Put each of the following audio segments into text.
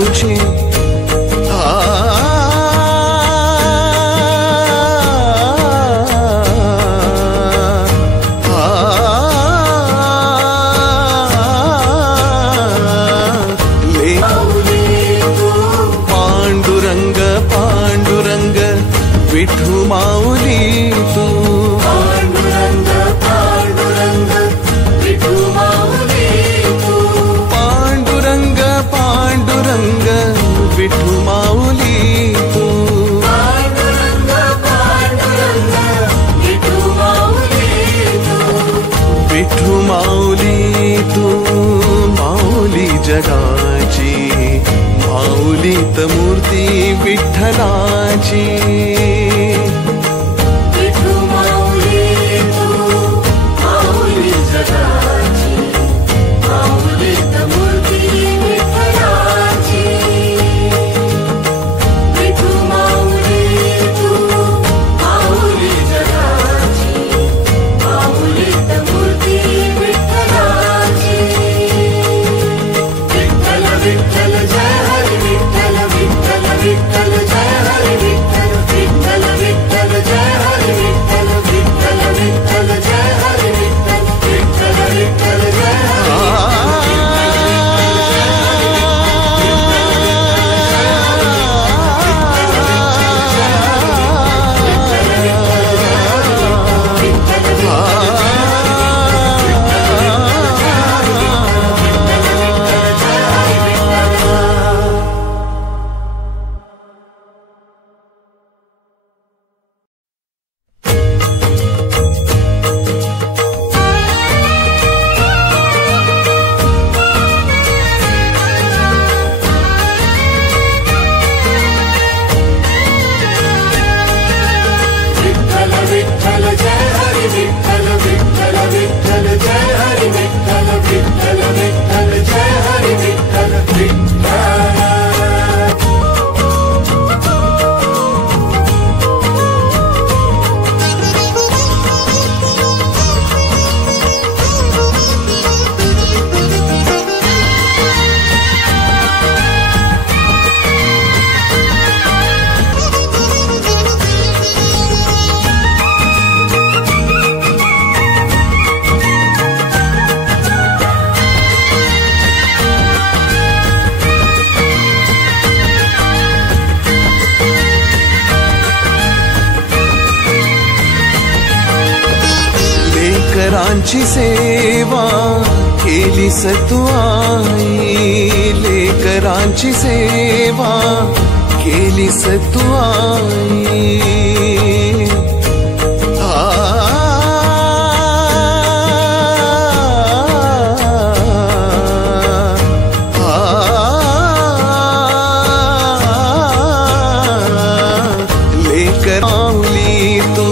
तुझी पांडुरंग पांडुरंग विठू माऊली तू पांडुरंग पांडुरंग विठू माऊली तू पांडुरंग पांडुरंग विठू माऊली तू पांडुरंग पांडुरंग विठू माऊली तू विठू माऊली तू माऊली जगाची माऊलीत मूर्ती विठ्ठलाची विठू माऊली तू माऊली जगाची माऊलीत मूर्ती विठ्ठलाची विठू माऊली तू माऊली जगाची माऊलीत मूर्ती विठ्ठलाची विठ्ठल विठ्ठल जय हरी विठ्ठल विठ्ठल विठ्ठल जय हरी विठ्ठल विठ्ठल विठ्ठल जय हरी विठ्ठल विठ्ठल विठ्ठल जय हरी विठ्ठल विठ्ठल विठ्ठल जय लेकरांची सेवा केलीस तू आई लेकरांची सेवा केलीस तू आई विठू माऊली तू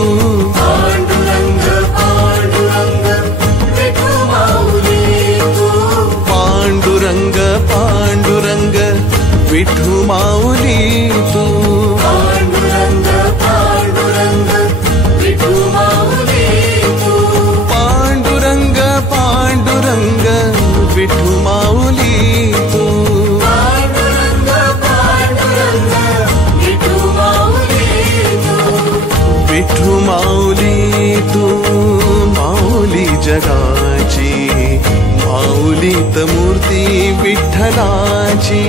पांडुरंग पांडुरंग विठू माऊली तू पांडुरंग पांडुरंग विठू माऊली तू पांडुरंग पांडुरंग विठू माऊली तू विठू माऊली तू माऊली जगाची माऊलीत मूर्ती विठ्ठलाची